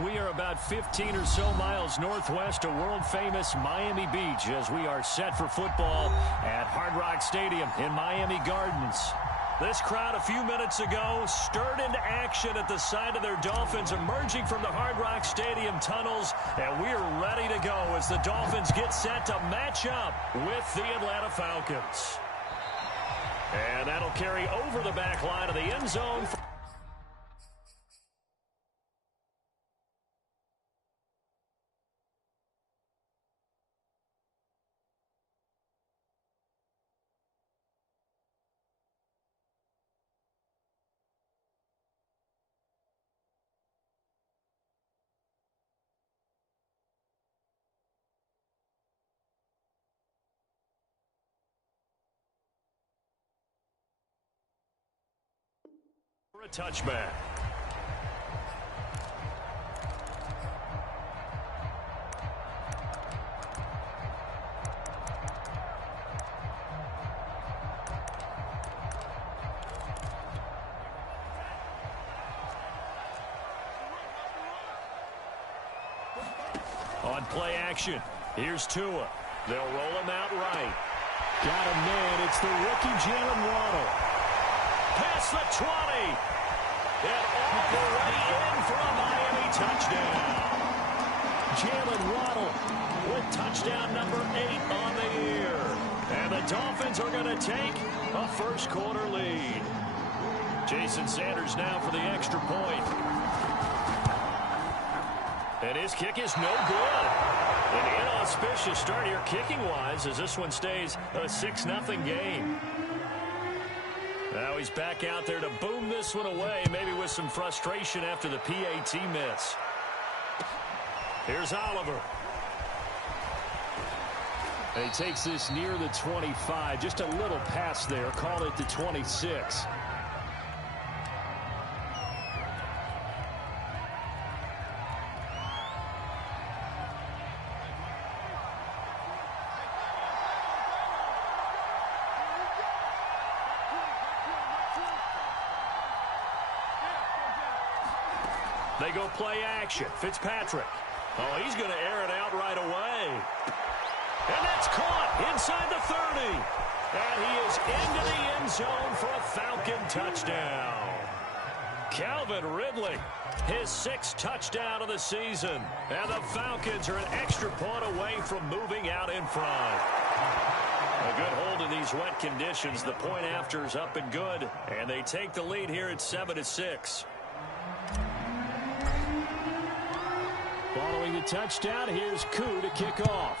We are about 15 or so miles northwest of world-famous Miami Beach as we are set for football at Hard Rock Stadium in Miami Gardens. This crowd a few minutes ago stirred into action at the side of their Dolphins emerging from the Hard Rock Stadium tunnels, and we are ready to go as the Dolphins get set to match up with the Atlanta Falcons. And that'll carry over the back line of the end zone. A touchback. On play action, here's Tua. They'll roll him out right. Got him man. It's the rookie Jalen Waddle. Past the 20. And all the way in for a Miami touchdown. Jalen Waddle with touchdown number 8 on the year. And the Dolphins are going to take a first quarter lead. Jason Sanders now for the extra point. And his kick is no good. An inauspicious start here kicking-wise as this one stays a 6-0 game. Now he's back out there to boom this one away, maybe with some frustration after the PAT miss. Here's Oliver. And he takes this near the 25, just a little pass there, call it the 26. They go play action. Fitzpatrick. Oh, he's going to air it out right away. And that's caught inside the 30. And he is into the end zone for a Falcon touchdown. Calvin Ridley, his 6th touchdown of the season. And the Falcons are an extra point away from moving out in front. A good hold in these wet conditions. The point after is up and good. And they take the lead here at 7-6. Following the touchdown, here's Koo to kick off.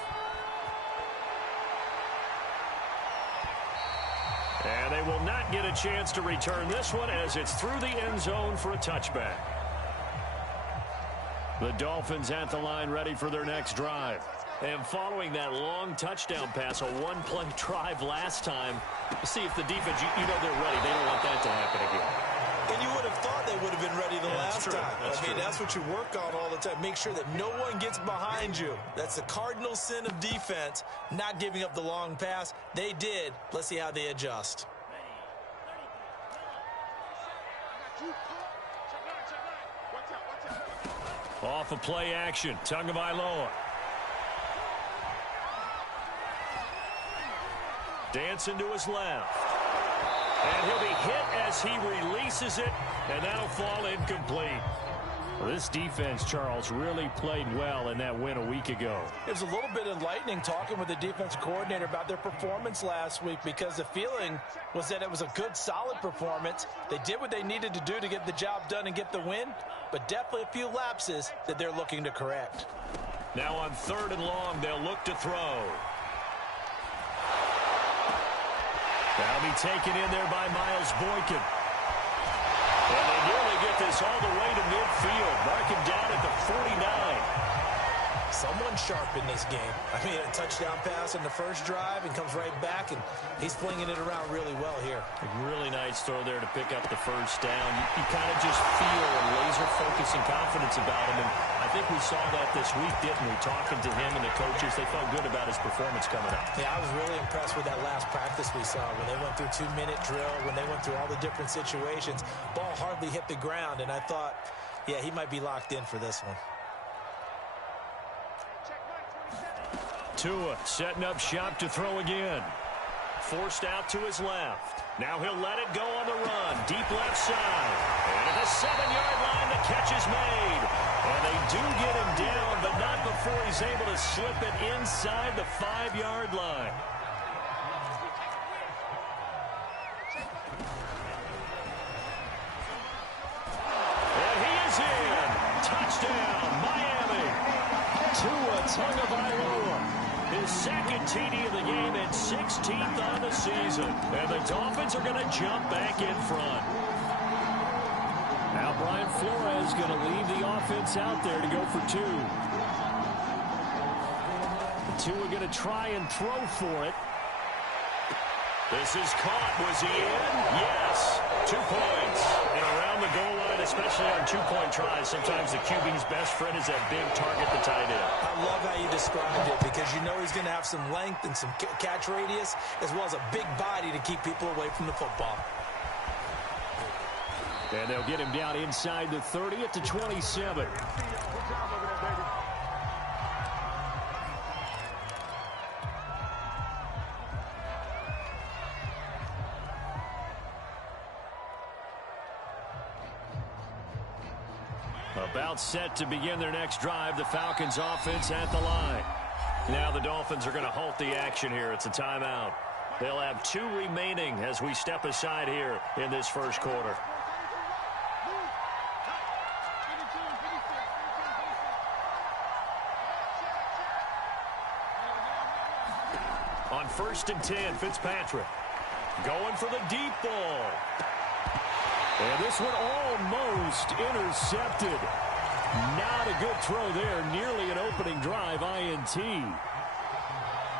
And they will not get a chance to return this one as it's through the end zone for a touchback. The Dolphins at the line ready for their next drive. And following that long touchdown pass, a one-play drive last time, see if the defense, you know they're ready. They don't want that to happen again. And you would have thought they would have been ready the last time. That's what you work on all the time. Make sure that no one gets behind you. That's the cardinal sin of defense, not giving up the long pass. They did. Let's see how they adjust. Off of play action, Tagovailoa. Dancing to his left. And he'll be hit as he releases it, and that'll fall incomplete. Well, this defense, Charles, really played well in that win a week ago. It was a little bit enlightening talking with the defense coordinator about their performance last week because the feeling was that it was a good, solid performance. They did what they needed to do to get the job done and get the win, but definitely a few lapses that they're looking to correct. Now on 3rd and long, they'll look to throw. That'll be taken in there by Miles Boykin. And they nearly get this all the way to midfield. Mark him down at the 49. Someone sharp in this game. I mean, a touchdown pass in the first drive and comes right back, and he's flinging it around really well here. A really nice throw there to pick up the first down. You kind of just feel a laser focus and confidence about him, and I think we saw that this week, didn't we? Talking to him and the coaches, they felt good about his performance coming up. Yeah, I was really impressed with that last practice we saw when they went through 2-minute drill, when they went through all the different situations. Ball hardly hit the ground, and I thought, Yeah, he might be locked in for this one. Tua setting up shop to throw again. Forced out to his left. Now he'll let it go on the run. Deep left side. And at the 7-yard line, the catch is made. And they do get him down, but not before he's able to slip it inside the 5-yard line. And he is in. Touchdown, Miami. Tua Tagovailoa. His second TD of the game and 16th on the season. And the Dolphins are going to jump back in front. Now Brian Flores going to leave the offense out there to go for 2. Tua going to try and throw for it. This is caught. Was he in? Yes. 2 points. And around the goal line, especially on 2-point tries, sometimes the QB's best friend is that big target, the tight end. I love how you described it because you know he's going to have some length and some catch radius as well as a big body to keep people away from the football. And they'll get him down inside the 30 at the 27. About set to begin their next drive. The Falcons offense at the line. Now the Dolphins are going to halt the action here. It's a timeout. They'll have 2 remaining as we step aside here in this first quarter. On 1st and 10, Fitzpatrick going for the deep ball. And this one almost intercepted. Not a good throw there. Nearly an opening drive INT.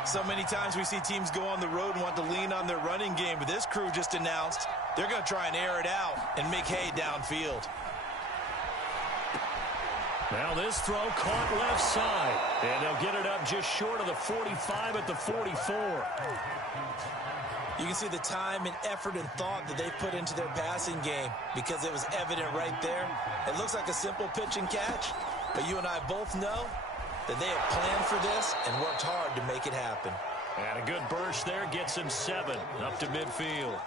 So many times we see teams go on the road and want to lean on their running game, but this crew just announced they're going to try and air it out and make hay downfield. Now this throw caught left side. And they'll get it up just short of the 45 at the 44. You can see the time and effort and thought that they put into their passing game because it was evident right there. It looks like a simple pitch and catch, but you and I both know that they have planned for this and worked hard to make it happen. And a good burst there gets him 7 up to midfield.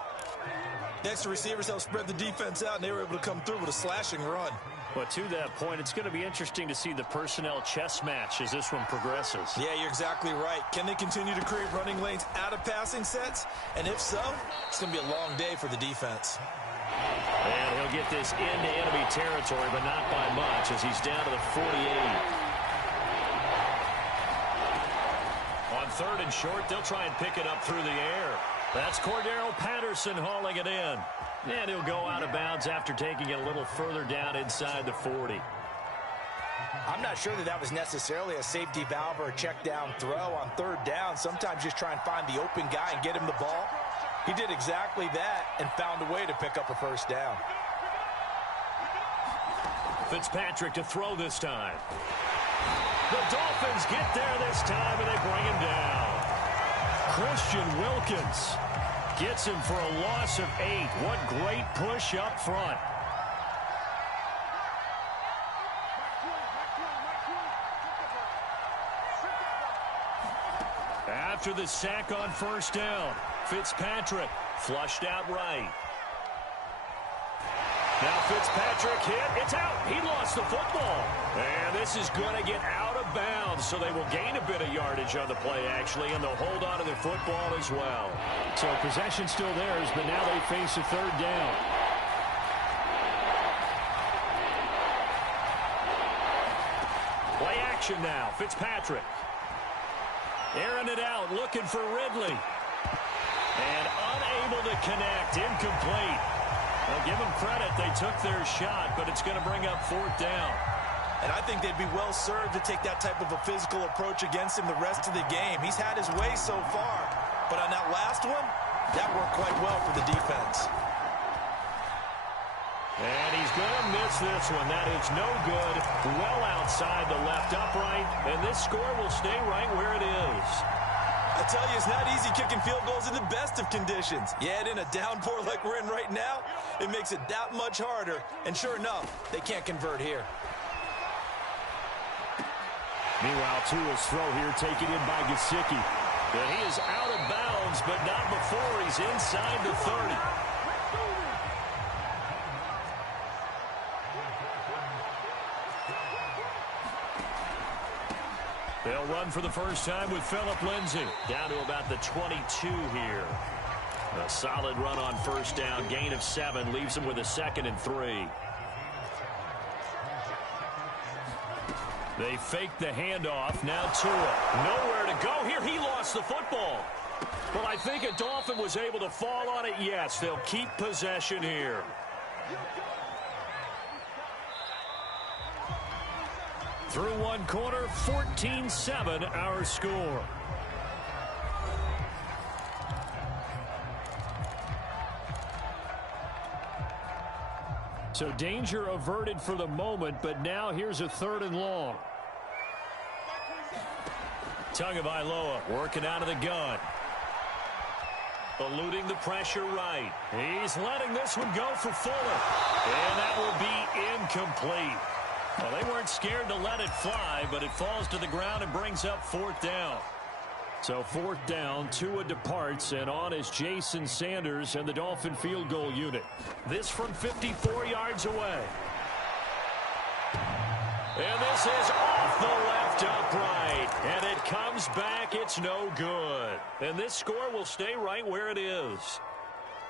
Next, the receivers helped spread the defense out, and they were able to come through with a slashing run. But to that point, it's going to be interesting to see the personnel chess match as this one progresses. Yeah, you're exactly right. Can they continue to create running lanes out of passing sets? And if so, it's going to be a long day for the defense. And he'll get this into enemy territory, but not by much as he's down to the 48. On 3rd and short, they'll try and pick it up through the air. That's Cordero Patterson hauling it in. And he'll go out of bounds after taking it a little further down inside the 40. I'm not sure that was necessarily a safety valve or a check down throw on 3rd down. Sometimes just try and find the open guy and get him the ball. He did exactly that and found a way to pick up a 1st down. Fitzpatrick to throw this time. The Dolphins get there this time and they bring him down. Christian Wilkins gets him for a loss of 8. What great push up front. After the sack on 1st down, Fitzpatrick flushed out right. Now Fitzpatrick hit. It's out. He lost the football. And this is going to get out of bounds, so they will gain a bit of yardage on the play, actually, and they'll hold on to the football as well. So possession still theirs, but now they face a 3rd down. Play action now. Fitzpatrick. Airing it out, looking for Ridley. And unable to connect. Incomplete. I'll give them credit. They took their shot, but it's going to bring up 4th down. And I think they'd be well served to take that type of a physical approach against him the rest of the game. He's had his way so far, but on that last one, that worked quite well for the defense. And he's going to miss this one. That is no good. Well outside the left upright, and this score will stay right where it is. I tell you, it's not easy kicking field goals in the best of conditions. You add in a downpour like we're in right now, it makes it that much harder. And sure enough, they can't convert here. Meanwhile, Tua's throw here taken in by Gesicki. And he is out of bounds, but not before he's inside the 30. They'll run for the first time with Phillip Lindsay. Down to about the 22 here. A solid run on first down. Gain of 7 leaves him with a 2nd and 3. They fake the handoff. Now Tua. Nowhere to go here. He lost the football. Well, I think a Dolphin was able to fall on it. Yes, they'll keep possession here. Through one quarter, 14-7 our score. So danger averted for the moment, but now here's a 3rd and long. Tagovailoa working out of the gun. Eluding the pressure right. He's letting this one go for Fuller. And that will be incomplete. Well, they weren't scared to let it fly, but it falls to the ground and brings up 4th down. So 4th down, Tua departs, and on is Jason Sanders and the Dolphin field goal unit. This from 54 yards away. And this is off the left upright. And it comes back. It's no good. And this score will stay right where it is.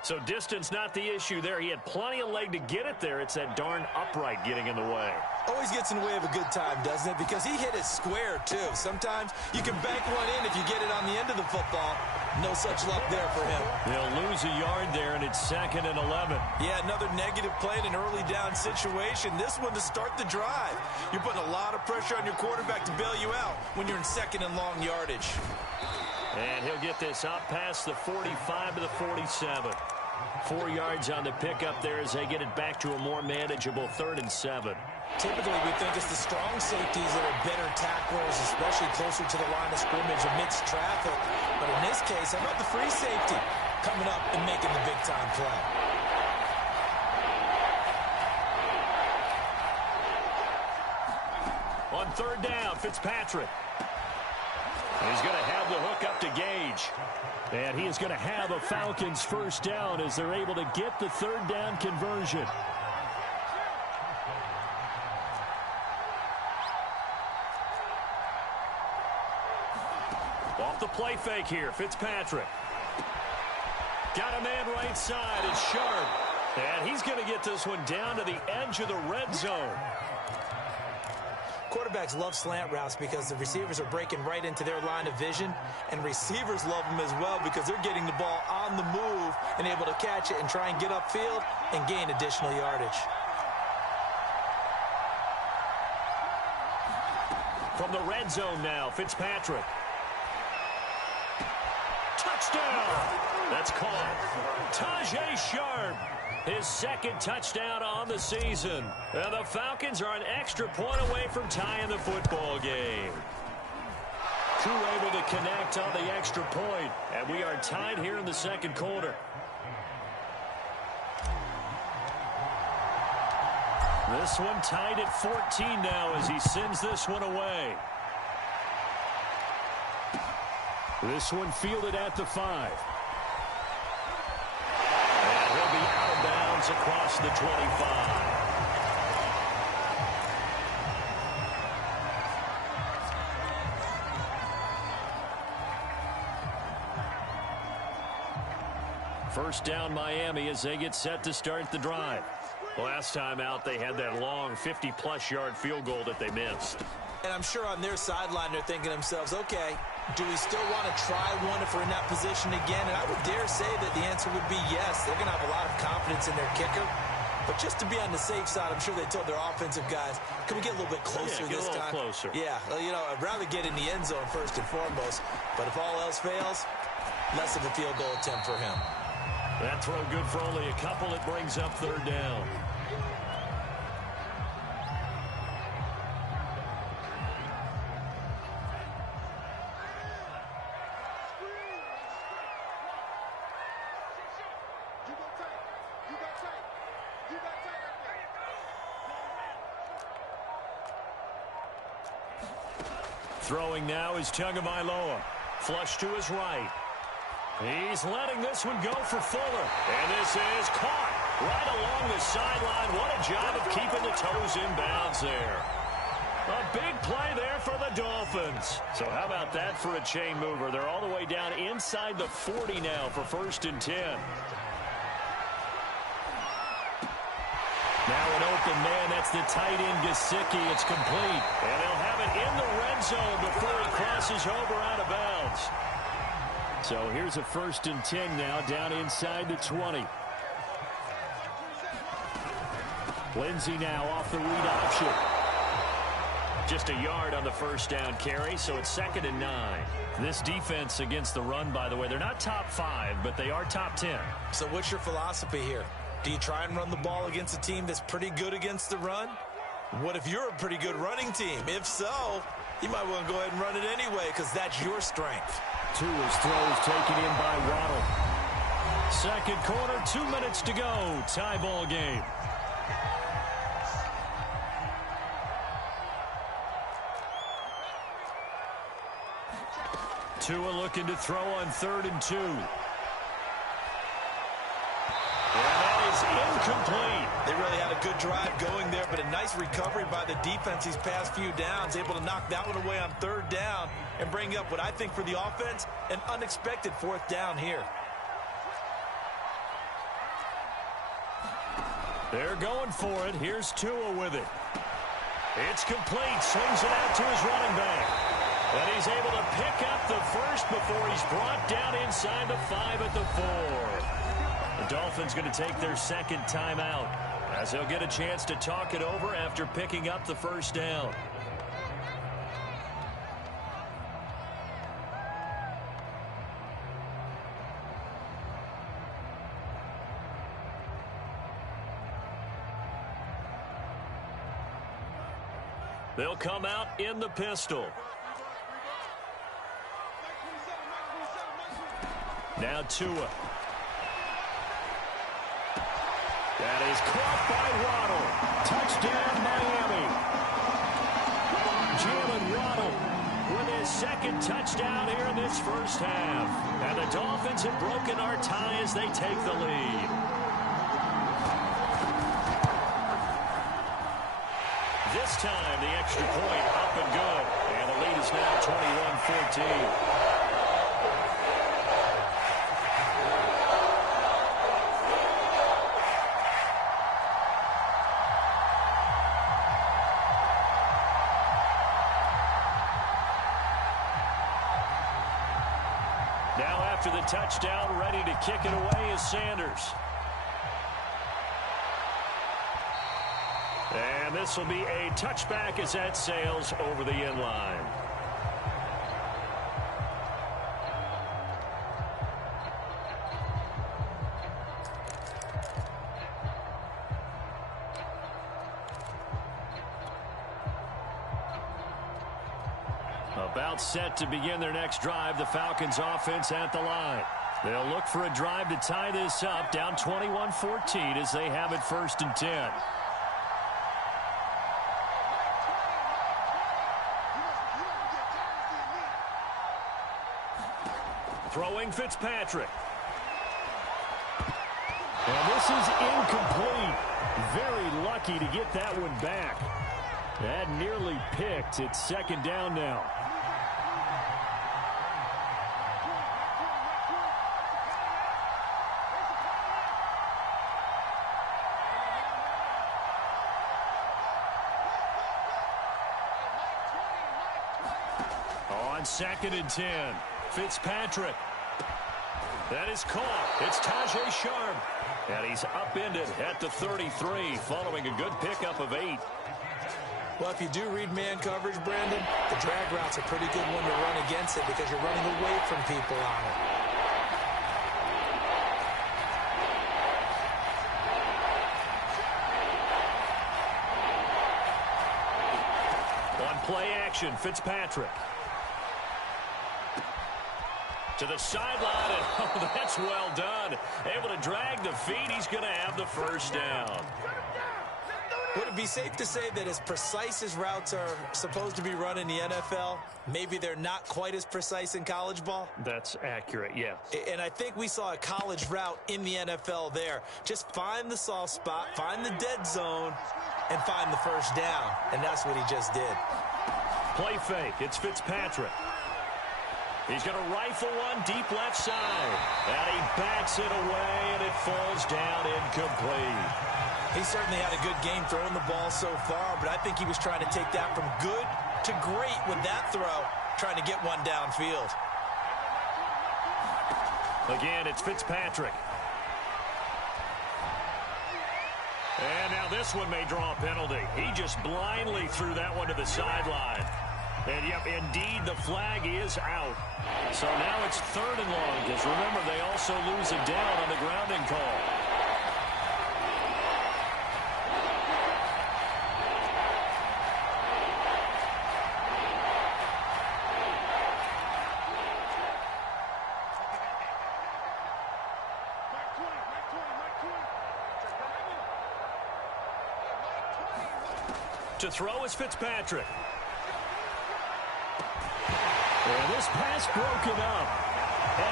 So distance not the issue there. He had plenty of leg to get it there. It's that darn upright getting in the way. Always gets in the way of a good time, doesn't it? Because he hit it square, too. Sometimes you can bank one in if you get it on the end of the football. No such luck there for him. They'll lose a yard there, and it's 2nd and 11. Yeah, another negative play in an early down situation. This one to start the drive. You're putting a lot of pressure on your quarterback to bail you out when you're in 2nd and long yardage. And he'll get this up past the 45 to the 47. 4 yards on the pickup there as they get it back to a more manageable 3rd and 7. Typically, we think it's the strong safeties that are better tacklers, especially closer to the line of scrimmage amidst traffic. But in this case, how about the free safety coming up and making the big-time play? On 3rd down, Fitzpatrick. He's going to have the hook up to Gage. And he is going to have a Falcons first down as they're able to get the 3rd down conversion. Off the play fake here, Fitzpatrick. Got a man right side, it's Sharp. And he's going to get this one down to the edge of the red zone. Quarterbacks love slant routes because the receivers are breaking right into their line of vision, and receivers love them as well because they're getting the ball on the move and able to catch it and try and get upfield and gain additional yardage. From the red zone now, Fitzpatrick. Touchdown! That's caught. Tajay Sharp. His 2nd touchdown on the season. And the Falcons are an extra point away from tying the football game. Crew able to connect on the extra point. And we are tied here in the 2nd quarter. This one tied at 14 now as he sends this one away. This one fielded at the 5. Across the 25. First down Miami as they get set to start the drive. Last time out they had that long 50-plus yard field goal that they missed. And I'm sure on their sideline they're thinking to themselves, okay, do we still want to try one if we're in that position again? And I would dare say that the answer would be yes. They're going to have a lot of confidence in their kicker. But just to be on the safe side, I'm sure they told their offensive guys, can we get a little bit closer this time? Closer. Yeah, well, you know, I'd rather get in the end zone first and foremost. But if all else fails, less of a field goal attempt for him. That throw good for only a couple. It brings up 3rd down. Throwing now is Tagovailoa. Flush to his right. He's letting this one go for Fuller. And this is caught right along the sideline. What a job of keeping the toes in bounds there. A big play there for the Dolphins. So how about that for a chain mover? They're all the way down inside the 40 now for 1st and 10. Now an open man. That's the tight end, Gesicki. It's complete. And they'll have it in the red zone before he crosses over out of bounds. So here's a 1st and 10 now down inside the 20. Lindsey now off the read option. Just a yard on the 1st down carry, so it's 2nd and 9. This defense against the run, by the way, they're not top 5, but they are top 10. So what's your philosophy here? Do you try and run the ball against a team that's pretty good against the run? What if you're a pretty good running team? If so, you might want to go ahead and run it anyway because that's your strength. Tua's throws taken in by Waddle. 2nd quarter, 2 minutes to go. Tie ball game. Tua looking to throw on 3rd and 2. And that is incomplete. They really had a good drive going there, but a nice recovery by the defense these past few downs, able to knock that one away on 3rd down and bring up what I think for the offense, an unexpected 4th down here. They're going for it. Here's Tua with it. It's complete. Swings it out to his running back. And he's able to pick up the first before he's brought down inside the 5 at the 4. The Dolphins going to take their 2nd timeout as they'll get a chance to talk it over after picking up the 1st down. They'll come out in the pistol. Now Tua. That is caught by Waddle. Touchdown, Miami. Jalen Waddle with his 2nd touchdown here in this 1st half. And the Dolphins have broken our tie as they take the lead. This time, the extra point up and good. And the lead is now 21-14. Now after the touchdown, ready to kick it away is Sanders. And this will be a touchback as that sails over the end line. About set to begin their next drive, the Falcons offense at the line. They'll look for a drive to tie this up, down 21-14 as they have it 1st and 10. Throwing Fitzpatrick. And this is incomplete. Very lucky to get that one back. That nearly picked. It's 2nd down now. On 2nd and 10. Fitzpatrick. That is caught. It's Tajay Sharp. And he's upended at the 33 following a good pickup of 8. Well, if you do read man coverage, Brandon, the drag route's a pretty good one to run against it because you're running away from people on it. On play action, Fitzpatrick. To the sideline, and oh, that's well done. Able to drag the feet. He's going to have the 1st down. Would it be safe to say that as precise as routes are supposed to be run in the NFL, maybe they're not quite as precise in college ball? That's accurate, yeah. And I think we saw a college route in the NFL there. Just find the soft spot, find the dead zone, and find the first down. And that's what he just did. Play fake. It's Fitzpatrick. He's going to rifle one deep left side. And he backs it away, and it falls down incomplete. He certainly had a good game throwing the ball so far, but I think he was trying to take that from good to great with that throw, trying to get one downfield. Again, it's Fitzpatrick. And now this one may draw a penalty. He just blindly threw that one to the sideline. And, yep, indeed, the flag is out. So now it's 3rd and long, because remember, they also lose it down on the grounding call. To throw is Fitzpatrick. And this pass broken up.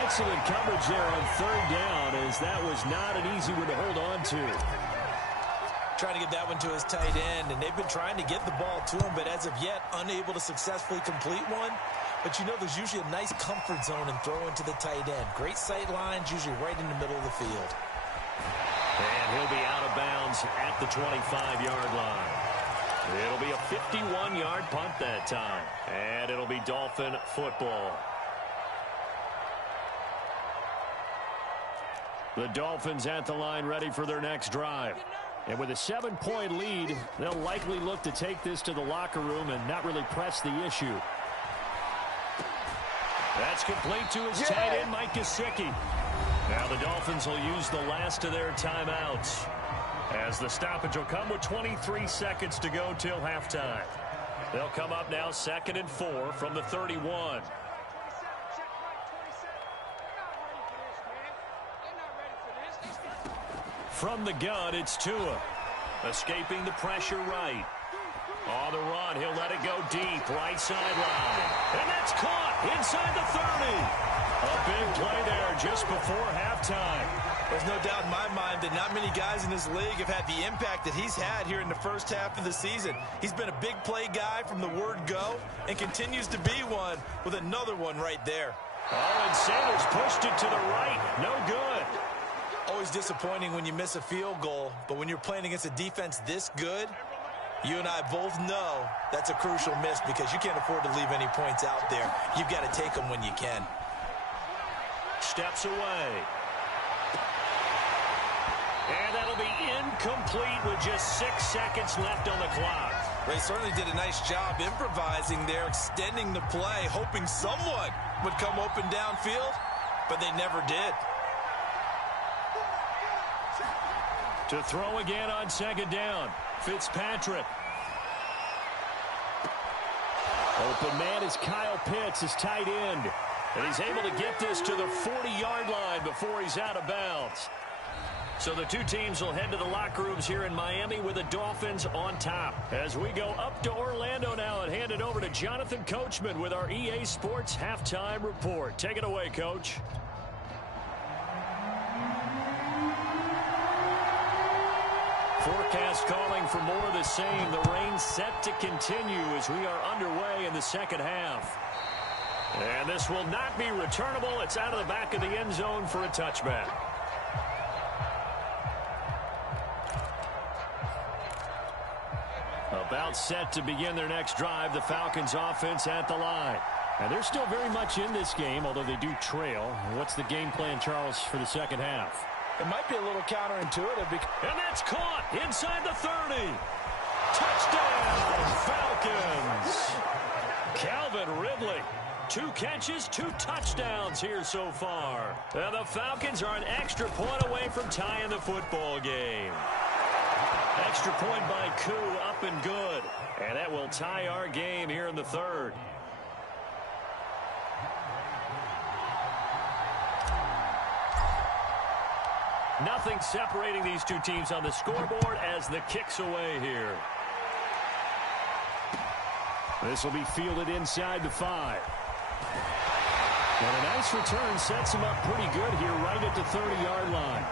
Excellent coverage there on 3rd down, as that was not an easy one to hold on to. Trying to get that one to his tight end, and they've been trying to get the ball to him, but as of yet, unable to successfully complete one. But you know, there's usually a nice comfort zone in throwing to the tight end. Great sight lines, usually right in the middle of the field. And he'll be out of bounds at the 25-yard line. It'll be a 51-yard punt that time. And it'll be Dolphin football. The Dolphins at the line ready for their next drive. And with a 7-point lead, they'll likely look to take this to the locker room and not really press the issue. That's complete to his tight end, Mike Gesicki. Now the Dolphins will use the last of their timeouts, as the stoppage will come with 23 seconds to go till halftime. They'll come up now 2nd and 4 from the 31. From the gun, it's Tua. Escaping the pressure right. On the run, he'll let it go deep, right sideline. And that's caught inside the 30. A big play there just before halftime. There's no doubt in my mind that not many guys in this league have had the impact that he's had here in the first half of the season. He's been a big play guy from the word go and continues to be one with another one right there. Oh, and Sanders pushed it to the right. No good. Always disappointing when you miss a field goal, but when you're playing against a defense this good, you and I both know that's a crucial miss because you can't afford to leave any points out there. You've got to take them when you can. Steps away. And that'll be incomplete with just 6 seconds left on the clock. They certainly did a nice job improvising there, extending the play, hoping someone would come open downfield, but they never did. To throw again on 2nd down, Fitzpatrick. Open man is Kyle Pitts, his tight end. And he's able to get this to the 40-yard line before he's out of bounds. So the two teams will head to the locker rooms here in Miami with the Dolphins on top. As we go up to Orlando now and hand it over to Jonathan Coachman with our EA Sports Halftime Report. Take it away, Coach. Forecast calling for more of the same. The rain set to continue as we are underway in the second half. And this will not be returnable. It's out of the back of the end zone for a touchback. About set to begin their next drive, the Falcons offense at the line. And they're still very much in this game, although they do trail. What's the game plan, Charles, for the second half? It might be a little counterintuitive. And that's caught inside the 30. Touchdown, Falcons. Calvin Ridley. 2 catches, 2 touchdowns here so far. And the Falcons are an extra point away from tying the football game. Extra point by Koo, up and good. And that will tie our game here in the 3rd. Nothing separating these two teams on the scoreboard as the kick's away here. This will be fielded inside the 5. And a nice return sets him up pretty good here right at the 30-yard line.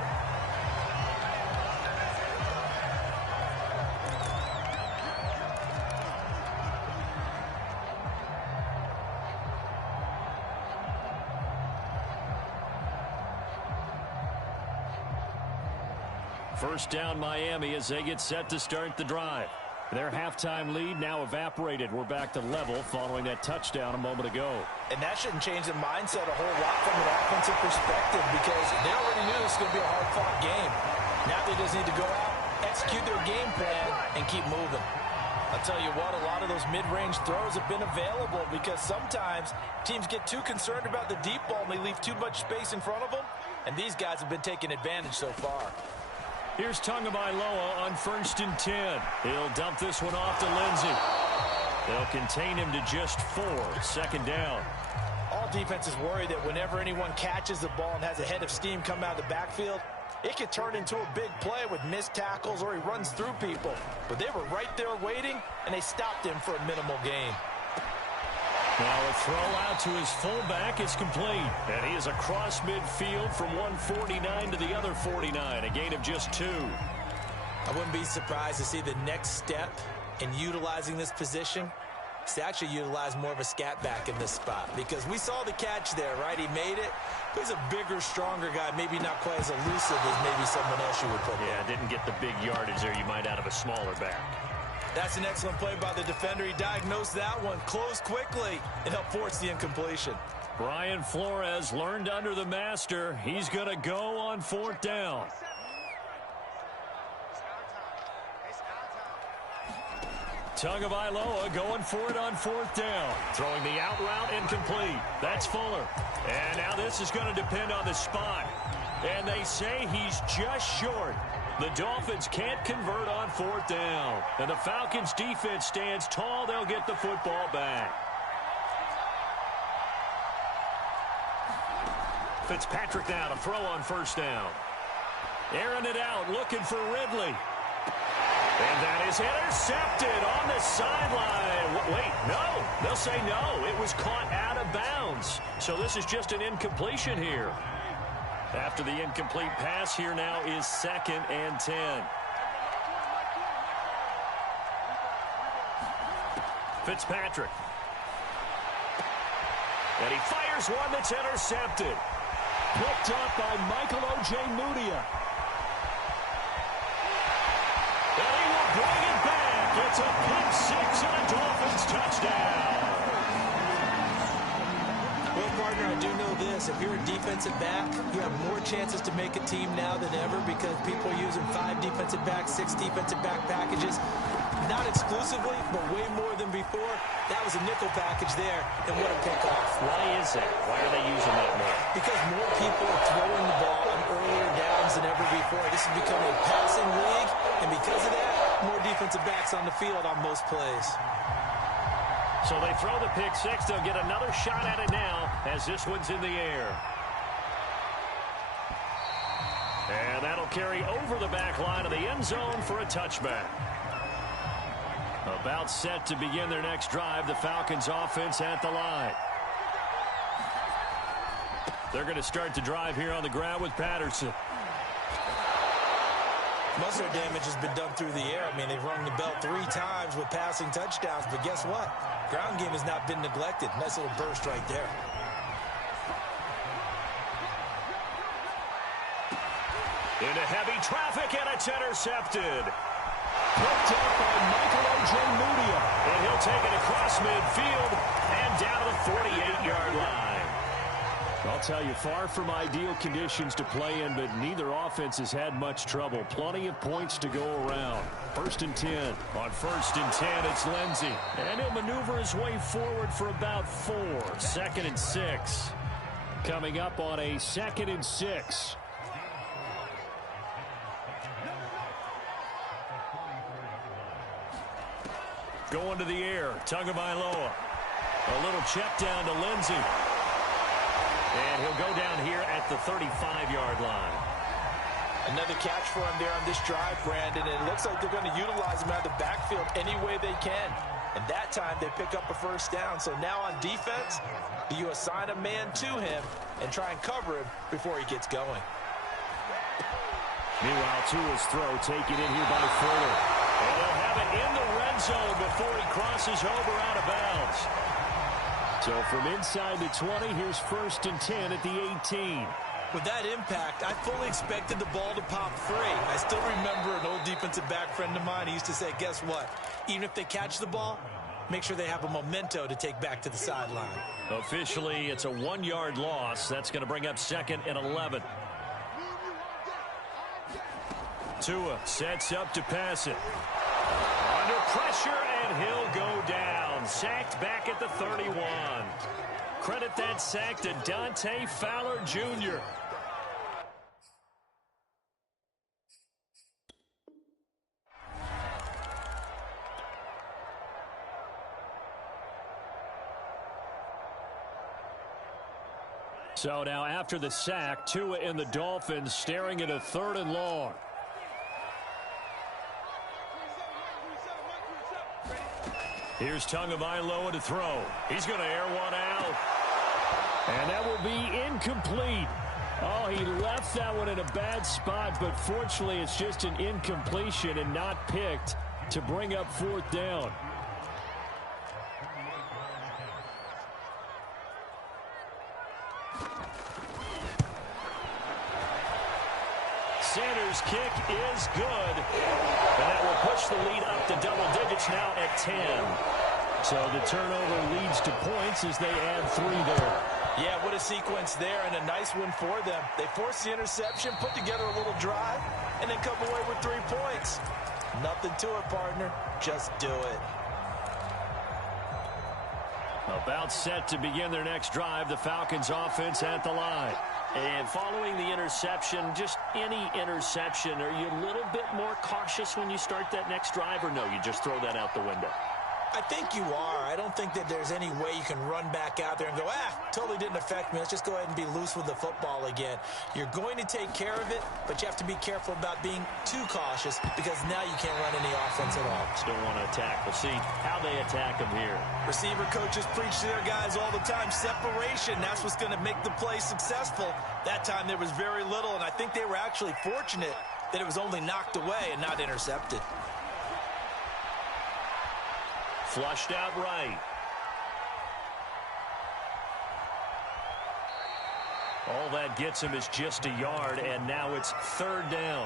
First down Miami as they get set to start the drive. Their halftime lead now evaporated. We're back to level following that touchdown a moment ago. And that shouldn't change the mindset a whole lot from an offensive perspective because they already knew this was going to be a hard-fought game. Now they just need to go out, execute their game plan, and keep moving. I'll tell you what, a lot of those mid-range throws have been available because sometimes teams get too concerned about the deep ball and they leave too much space in front of them, and these guys have been taking advantage so far. Here's Tagovailoa on 1st and 10. He'll dump this one off to Lindsey. They'll contain him to just 4. Second down. All defenses worry that whenever anyone catches the ball and has a head of steam come out of the backfield, it could turn into a big play with missed tackles or he runs through people. But they were right there waiting, and they stopped him for a minimal gain. Now a throw out to his fullback is complete. And he is across midfield from 149 to the other 49. A gain of just 2. I wouldn't be surprised to see the next step in utilizing this position is to actually utilize more of a scat back in this spot. Because we saw the catch there, right? He made it. But he's a bigger, stronger guy. Maybe not quite as elusive as maybe someone else you would put Yeah, didn't get the big yardage there you might out of a smaller back. That's an excellent play by the defender. He diagnosed that one, closed quickly, and helped force the incompletion. Brian Flores learned under the master. He's going to go on 4th down. Tagovailoa going for it on 4th down. Throwing the out route incomplete. That's Fuller. And now this is going to depend on the spot. And they say he's just short. The Dolphins can't convert on 4th down. And the Falcons defense stands tall. They'll get the football back. Fitzpatrick now to throw on 1st down. Airing it out, looking for Ridley. And that is intercepted on the sideline. Wait, no. They'll say no. It was caught out of bounds. So this is just an incompletion here. After the incomplete pass, here now is 2nd and 10. Fitzpatrick. And he fires one that's intercepted. Picked up by Michael O.J. Mudia. And he will bring it back. It's a pick 6 and a Dolphins touchdown. Well, partner, I do know this. If you're a defensive back, you have more chances to make a team now than ever because people are using 5 defensive backs, 6 defensive back packages. Not exclusively, but way more than before. That was a nickel package there, and what a pickoff. Why is that? Why are they using that more? Because more people are throwing the ball on earlier downs than ever before. This has become a passing league, and because of that, more defensive backs on the field on most plays. So they throw the pick 6. They'll get another shot at it now as this one's in the air. And that'll carry over the back line of the end zone for a touchback. About set to begin their next drive, the Falcons offense at the line. They're going to start the drive here on the ground with Patterson. Most of their damage has been done through the air. I mean, they've rung the bell 3 times with passing touchdowns, but guess what? Ground game has not been neglected. Nice little burst right there. Into heavy traffic, and it's intercepted. Picked up by Michael O.J. Mudia. And he'll take it across midfield and down to the 48-yard line. I'll tell you, far from ideal conditions to play in, but neither offense has had much trouble. Plenty of points to go around. 1st and 10. On 1st and 10, it's Lindsey. And he'll maneuver his way forward for about 4. 2nd and 6. Coming up on a 2nd and 6. Going to the air, Tagovailoa. A little check down to Lindsey. And he'll go down here at the 35-yard line. Another catch for him there on this drive, Brandon, and it looks like they're going to utilize him out of the backfield any way they can. And that time they pick up a first down. So now on defense, do you assign a man to him and try and cover him before he gets going? Meanwhile, Tua's throw taken in here by Fuller. And they'll have it in the red zone before he crosses over out of bounds. So from inside the 20, here's 1st and 10 at the 18. With that impact, I fully expected the ball to pop free. I still remember an old defensive back friend of mine. He used to say, guess what? Even if they catch the ball, make sure they have a memento to take back to the sideline. Officially, it's a 1-yard loss. That's going to bring up 2nd and 11. Tua sets up to pass it. Under pressure, and he'll go down. Sacked back at the 31. Credit that sack to Dante Fowler, Jr. So now after the sack, Tua and the Dolphins staring at a 3rd and long. Here's Tagovailoa to throw. He's going to air one out. And that will be incomplete. Oh, he left that one in a bad spot, but fortunately it's just an incompletion and not picked to bring up 4th down. Sanders' kick is good. And that will push the lead up to double digits now at 10. So the turnover leads to points as they add 3 there. Yeah, what a sequence there, and a nice win for them. They forced the interception, put together a little drive, and then come away with 3 points. Nothing to it, partner. Just do it. About set to begin their next drive, the Falcons offense at the line. And following the interception, just any interception, are you a little bit more cautious when you start that next drive, or no, you just throw that out the window? I think you are. I don't think that there's any way you can run back out there and go, totally didn't affect me. Let's just go ahead and be loose with the football again. You're going to take care of it, but you have to be careful about being too cautious because now you can't run any offense at all. Still want to attack. We'll see how they attack them here. Receiver coaches preach to their guys all the time. Separation, that's what's going to make the play successful. That time there was very little, and I think they were actually fortunate that it was only knocked away and not intercepted. Flushed out right. All that gets him is just a yard, and now it's 3rd down.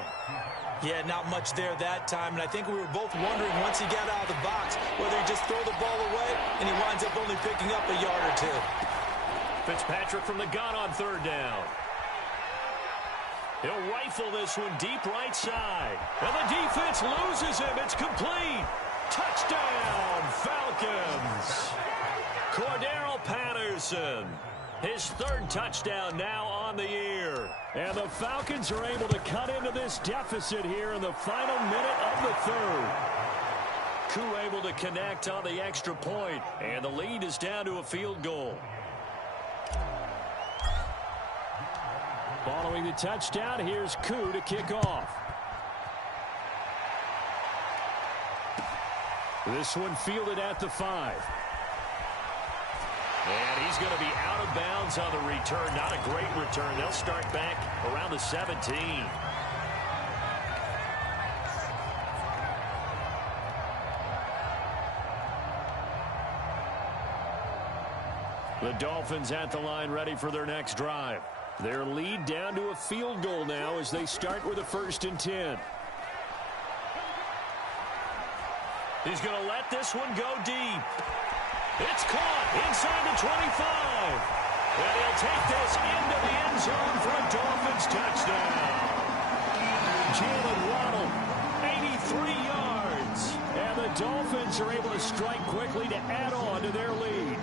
Yeah, not much there that time, and I think we were both wondering once he got out of the box whether he just throw the ball away, and he winds up only picking up a yard or 2. Fitzpatrick from the gun on 3rd down. He'll rifle this one deep right side. And the defense loses him. It's complete. Touchdown, Falcons. Cordero Patterson. His 3rd touchdown now on the year. And the Falcons are able to cut into this deficit here in the final minute of the 3rd. Koo able to connect on the extra point. And the lead is down to a field goal. Following the touchdown, here's Koo to kick off. This one fielded at the 5. And he's going to be out of bounds on the return. Not a great return. They'll start back around the 17. The Dolphins at the line ready for their next drive. Their lead down to a field goal now as they start with a 1st and 10. He's going to let this one go deep. It's caught inside the 25. And he'll take this into the end zone for a Dolphins touchdown. Jalen Waddle, 83 yards. And the Dolphins are able to strike quickly to add on to their lead.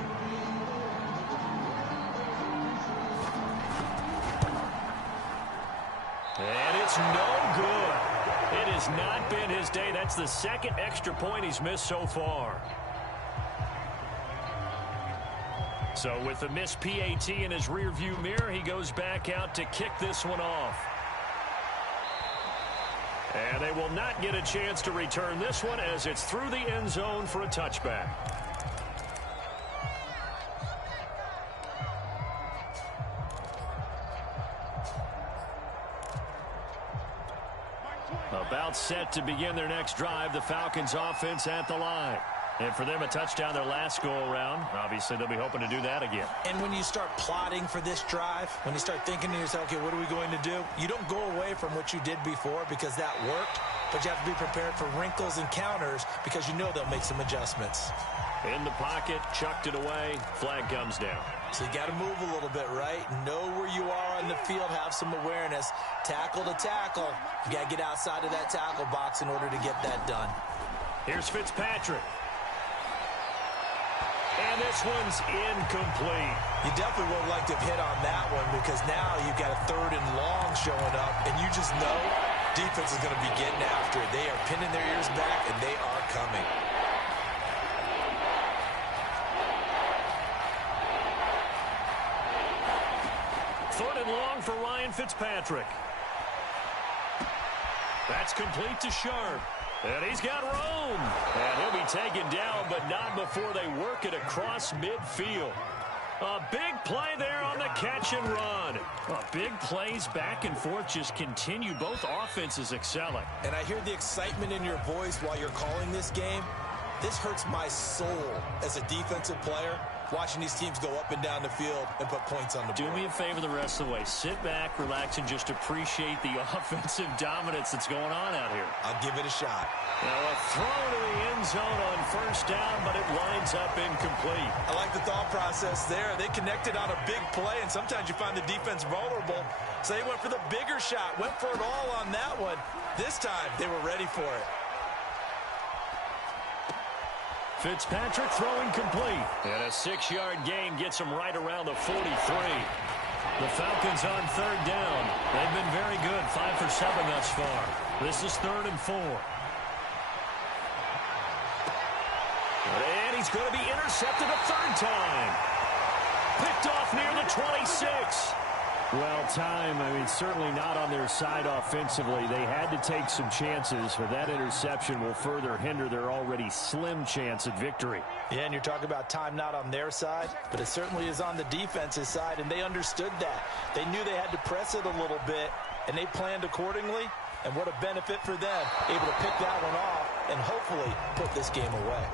And it's no good. It has not been his day. That's the 2nd extra point he's missed so far. So with the missed PAT in his rearview mirror, he goes back out to kick this one off. And they will not get a chance to return this one as it's through the end zone for a touchback. About set to begin their next drive. The Falcons offense at the line. And for them, a touchdown their last go-around. Obviously, they'll be hoping to do that again. And when you start plotting for this drive, when you start thinking to yourself, okay, what are we going to do? You don't go away from what you did before because that worked, but you have to be prepared for wrinkles and counters because you know they'll make some adjustments. In the pocket, chucked it away, flag comes down. So you got to move a little bit, right? Know where you are on the field, have some awareness. Tackle to tackle. You got to get outside of that tackle box in order to get that done. Here's Fitzpatrick. And this one's incomplete. You definitely would like to have hit on that one because now you've got a 3rd and long showing up, and you just know defense is going to be getting after it. They are pinning their ears back, and they are coming. Third and long for Ryan Fitzpatrick. That's complete to Sharp. And he's got room. And he'll be taken down, but not before they work it across midfield. A big play there on the catch and run. Big plays back and forth just continue. Both offenses excelling. And I hear the excitement in your voice while you're calling this game. This hurts my soul as a defensive player, watching these teams go up and down the field and put points on the board. Do me a favor the rest of the way. Sit back, relax, and just appreciate the offensive dominance that's going on out here. I'll give it a shot. Now a throw to the end zone on first down, but it winds up incomplete. I like the thought process there. They connected on a big play, and sometimes you find the defense vulnerable. So they went for the bigger shot, went for it all on that one. This time, they were ready for it. Fitzpatrick throwing complete. And a 6-yard gain gets him right around the 43. The Falcons on 3rd down. They've been very good, 5 for 7 thus far. This is 3rd and 4. And he's going to be intercepted a 3rd time. Picked off near the 26. Well, time, certainly not on their side offensively. They had to take some chances, but that interception will further hinder their already slim chance at victory. Yeah, and you're talking about time not on their side, but it certainly is on the defense's side, and they understood that. They knew they had to press it a little bit, and they planned accordingly, and what a benefit for them, able to pick that one off and hopefully put this game away.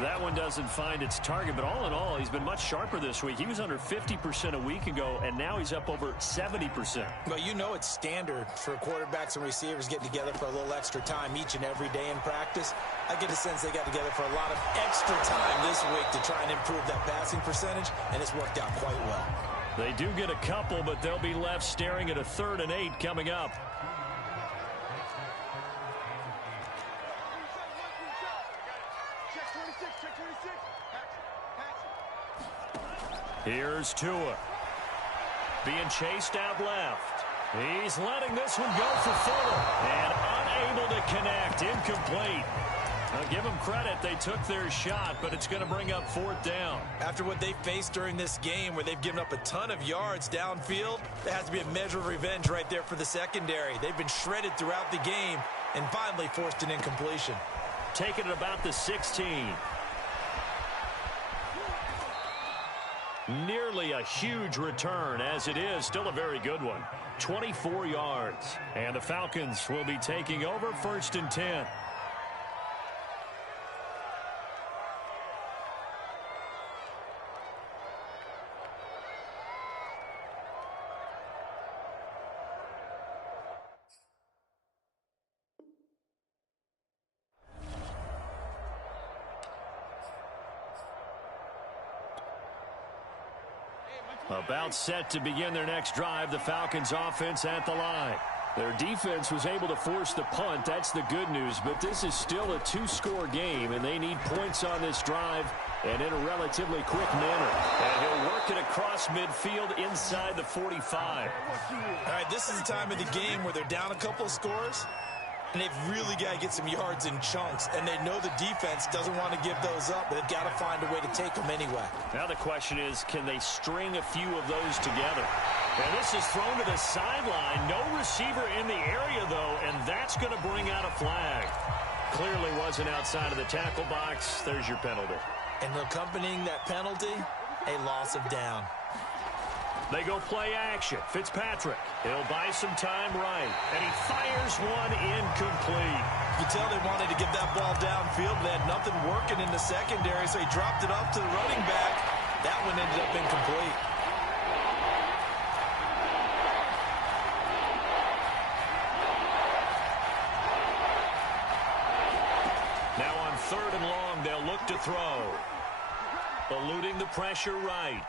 That one doesn't find its target, but all in all, he's been much sharper this week. He was under 50% a week ago, and now he's up over 70%. Well, you know it's standard for quarterbacks and receivers getting together for a little extra time each and every day in practice. I get the sense they got together for a lot of extra time this week to try and improve that passing percentage, and it's worked out quite well. They do get a couple, but they'll be left staring at a 3rd and 8 coming up. Here's Tua. Being chased out left. He's letting this one go for Fuller. And unable to connect. Incomplete. I'll give them credit. They took their shot, but it's going to bring up 4th down. After what they faced during this game where they've given up a ton of yards downfield, there has to be a measure of revenge right there for the secondary. They've been shredded throughout the game and finally forced an incompletion. Taking it about the 16. Nearly a huge return, as it is still a very good one. 24 yards. And the Falcons will be taking over 1st and 10. About set to begin their next drive, the Falcons offense at the line. Their defense was able to force the punt. That's the good news, but this is still a 2-score game, and they need points on this drive and in a relatively quick manner. And he'll work it across midfield inside the 45. All right, this is the time of the game where they're down a couple of scores, and they've really got to get some yards in chunks, and they know the defense doesn't want to give those up, but they've got to find a way to take them anyway. Now the question is, can they string a few of those together? And this is thrown to the sideline. No receiver in the area, though, and that's going to bring out a flag. Clearly wasn't outside of the tackle box. There's your penalty. And accompanying that penalty, a loss of down. They go play action. Fitzpatrick. He'll buy some time right. And he fires one incomplete. You can tell they wanted to get that ball downfield. They had nothing working in the secondary, so he dropped it off to the running back. That one ended up incomplete. Now on 3rd and long, they'll look to throw. Eluding the pressure right.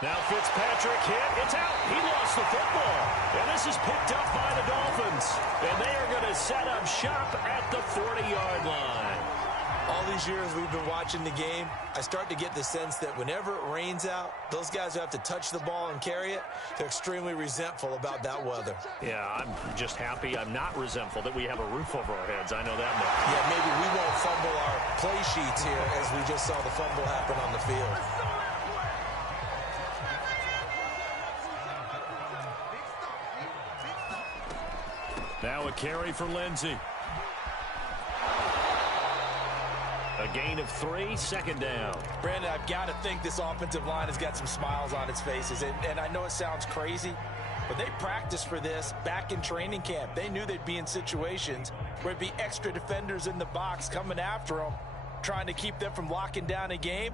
Now Fitzpatrick hit. It's out. He lost the football. And this is picked up by the Dolphins. And they are going to set up shop at the 40-yard line. All these years we've been watching the game, I start to get the sense that whenever it rains out, those guys who have to touch the ball and carry it, they're extremely resentful about that weather. Yeah, I'm just happy. I'm not resentful that we have a roof over our heads. I know that much. Yeah, maybe we won't fumble our play sheets here as we just saw the fumble happen on the field. Now a carry for Lindsey. A gain of 3, 2nd down. Brandon, I've got to think this offensive line has got some smiles on its faces. And I know it sounds crazy, but they practiced for this back in training camp. They knew they'd be in situations where it'd be extra defenders in the box coming after them, trying to keep them from locking down a game.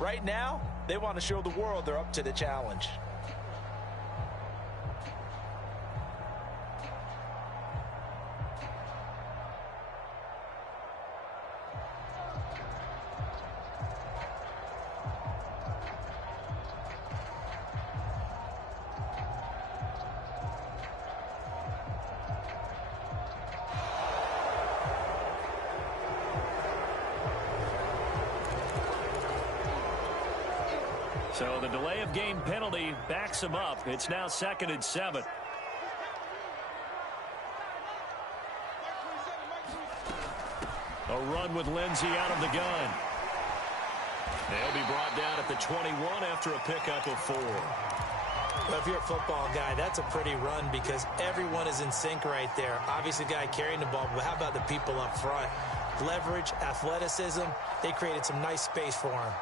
Right now, they want to show the world they're up to the challenge. So the delay of game penalty backs him up. It's now 2nd and 7. A run with Lindsey out of the gun. They'll be brought down at the 21 after a pickup of 4. Well, if you're a football guy, that's a pretty run because everyone is in sync right there. Obviously, the guy carrying the ball, but how about the people up front? Leverage, athleticism, they created some nice space for him.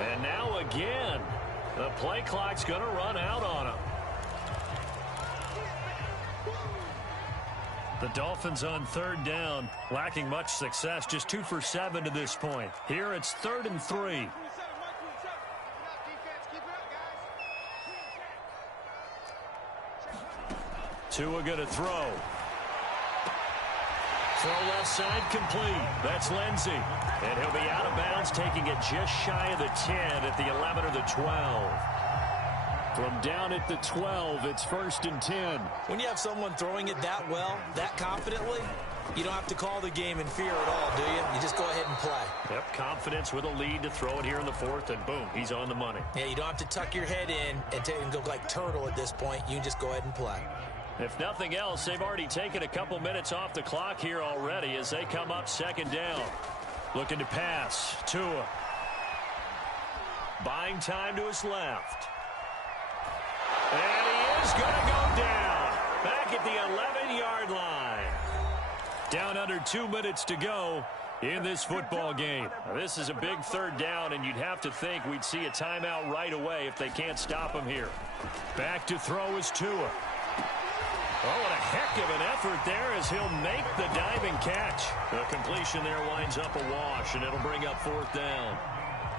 And now again, the play clock's going to run out on him. The Dolphins on 3rd down, lacking much success, just 2 for 7 to this point. Here it's 3rd and 3. Tua going to throw. Throw left side complete. That's Lindsey. And he'll be out of bounds, taking it just shy of the 10 at the 11 or the 12. From down at the 12, it's 1st and 10. When you have someone throwing it that well, that confidently, you don't have to call the game in fear at all, do you? You just go ahead and play. Yep, confidence with a lead to throw it here in the 4th, and boom, he's on the money. Yeah, you don't have to tuck your head in and go like turtle at this point. You can just go ahead and play. If nothing else, they've already taken a couple minutes off the clock here already as they come up 2nd down. Looking to pass. Tua. Buying time to his left. And he is going to go down. Back at the 11-yard line. Down under 2 minutes to go in this football game. Now, this is a big 3rd down, and you'd have to think we'd see a timeout right away if they can't stop him here. Back to throw is Tua. Oh, what a heck of an effort there as he'll make the diving catch. The completion there winds up a wash, and it'll bring up 4th down.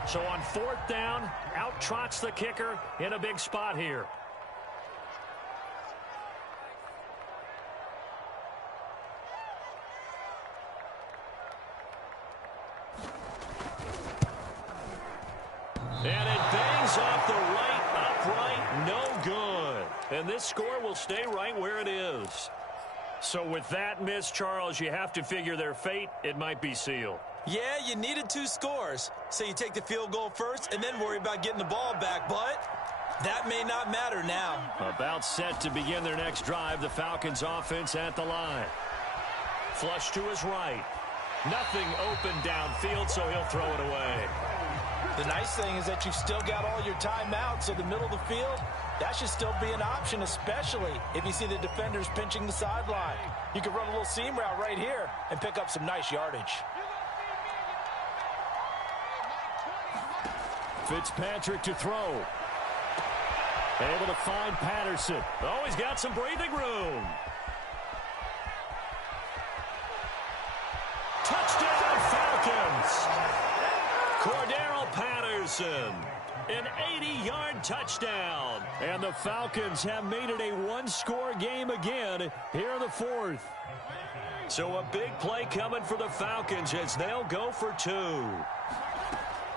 So on 4th down, out trots the kicker in a big spot here. And it bangs off the right upright, and this score will stay right where it is. So with that miss, Charles, you have to figure their fate. It might be sealed. Yeah, you needed 2 scores. So you take the field goal first and then worry about getting the ball back. But that may not matter now. About set to begin their next drive. The Falcons offense at the line. Flush to his right. Nothing open downfield, so he'll throw it away. The nice thing is that you've still got all your timeouts, so the middle of the field, that should still be an option, especially if you see the defenders pinching the sideline. You can run a little seam route right here and pick up some nice yardage. Fitzpatrick to throw. Able to find Patterson. Oh, he's got some breathing room. Touchdown, Falcons. Cordero Patterson. An 80-yard touchdown. And the Falcons have made it a one-score game again here in the 4th. So a big play coming for the Falcons as they'll go for 2.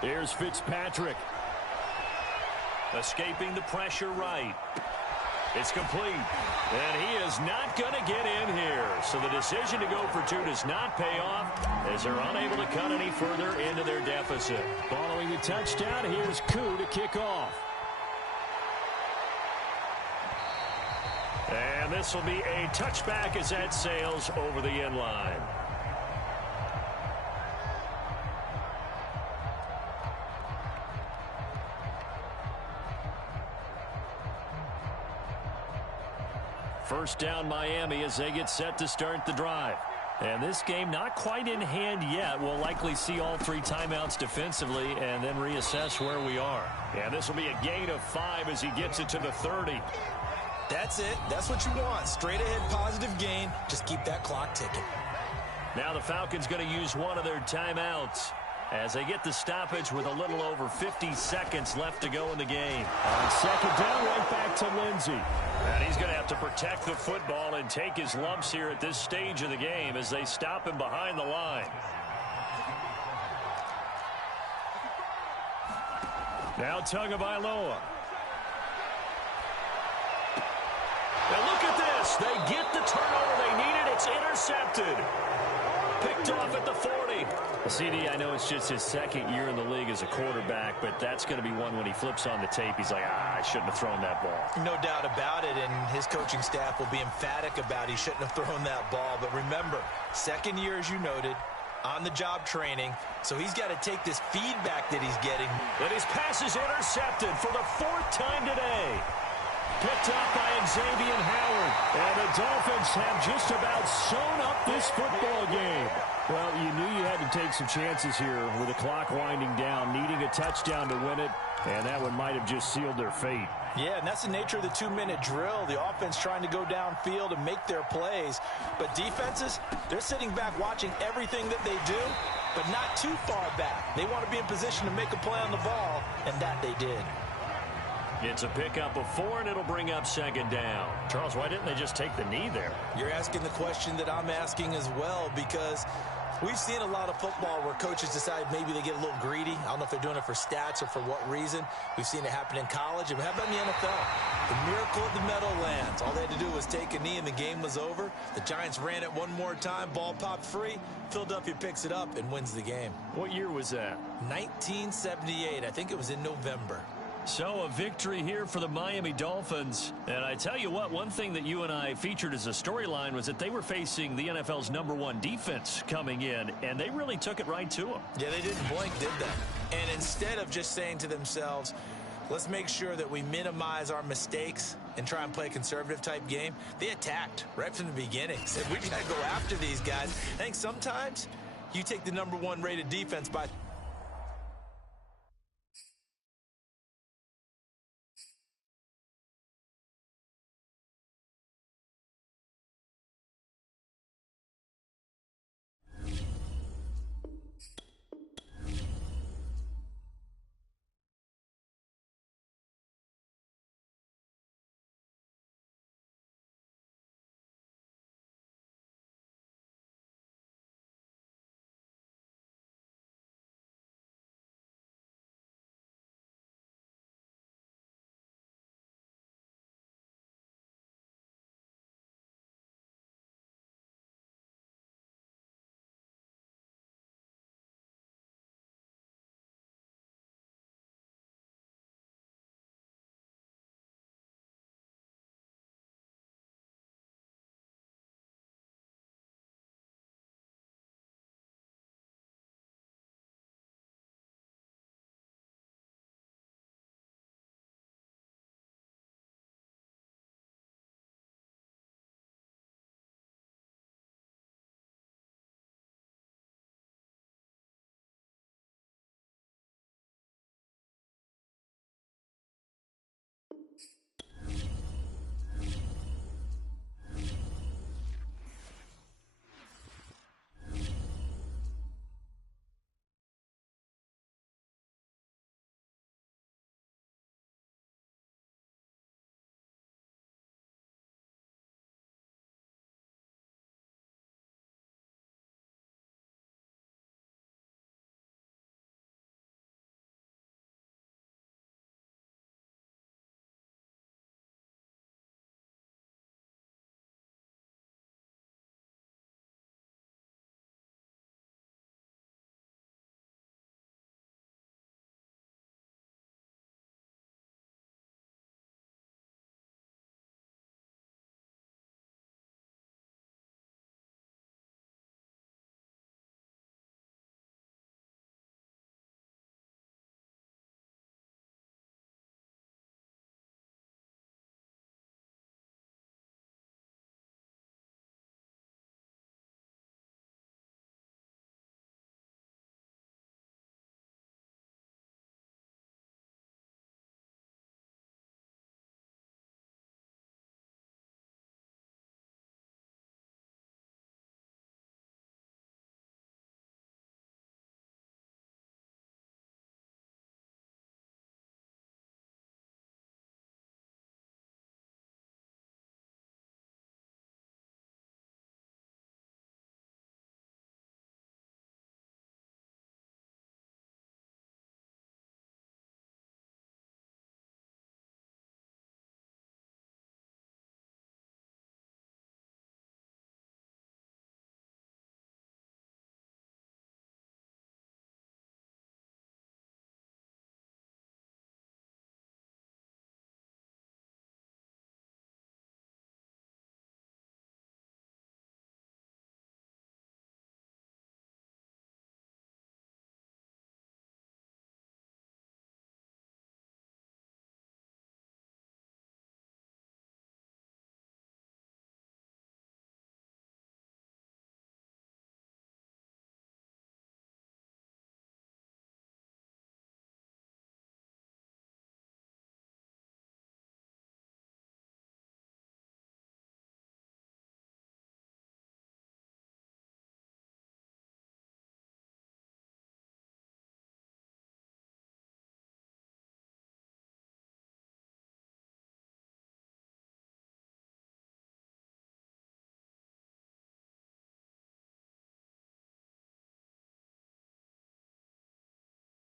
Here's Fitzpatrick. Escaping the pressure right. It's complete. And he is not going to get in here. So the decision to go for 2 does not pay off as they're unable to cut any further into their deficit. Following the touchdown, here's Koo to kick off. And this will be a touchback as that sails over the end line. First down Miami as they get set to start the drive. And this game not quite in hand yet. We'll likely see all 3 timeouts defensively and then reassess where we are. And this will be a gain of 5 as he gets it to the 30. That's it. That's what you want. Straight ahead positive gain. Just keep that clock ticking. Now the Falcons going to use one of their timeouts as they get the stoppage with a little over 50 seconds left to go in the game. On second down, right back to Lindsey. And he's going to have to protect the football and take his lumps here at this stage of the game as they stop him behind the line. Now Tagovailoa. And look at this. They get the turnover they needed. It's intercepted. Picked off at the 40. CD, I know it's just his 2nd year in the league as a quarterback, but that's going to be one when he flips on the tape. He's like, I shouldn't have thrown that ball. No doubt about it, and his coaching staff will be emphatic about he shouldn't have thrown that ball. But remember, 2nd year, as you noted, on-the-job training, so he's got to take this feedback that he's getting. And his pass is intercepted for the 4th time today. Picked up by Xavier Howard. And the Dolphins have just about sewn up this football game. Well, you knew you had to take some chances here with the clock winding down, needing a touchdown to win it, and that one might have just sealed their fate. Yeah, and that's the nature of the 2-minute drill. The offense trying to go downfield and make their plays. But defenses, they're sitting back watching everything that they do, but not too far back. They want to be in position to make a play on the ball, and that they did. It's a pickup of 4, and it'll bring up 2nd down. Charles, why didn't they just take the knee there? You're asking the question that I'm asking as well, because we've seen a lot of football where coaches decide maybe they get a little greedy. I don't know if they're doing it for stats or for what reason. We've seen it happen in college. And how about in the NFL? The miracle of the Meadowlands. All they had to do was take a knee and the game was over. The Giants ran it one more time. Ball popped free. Philadelphia picks it up and wins the game. What year was that? 1978. I think it was in November. So a victory here for the Miami Dolphins. And I tell you what, one thing that you and I featured as a storyline was that they were facing the NFL's #1 defense coming in, and they really took it right to them. Yeah, they didn't blink, did they? And instead of just saying to themselves, let's make sure that we minimize our mistakes and try and play a conservative type game, they attacked right from the beginning. Said, we got to go after these guys. I think sometimes you take the #1 rated defense by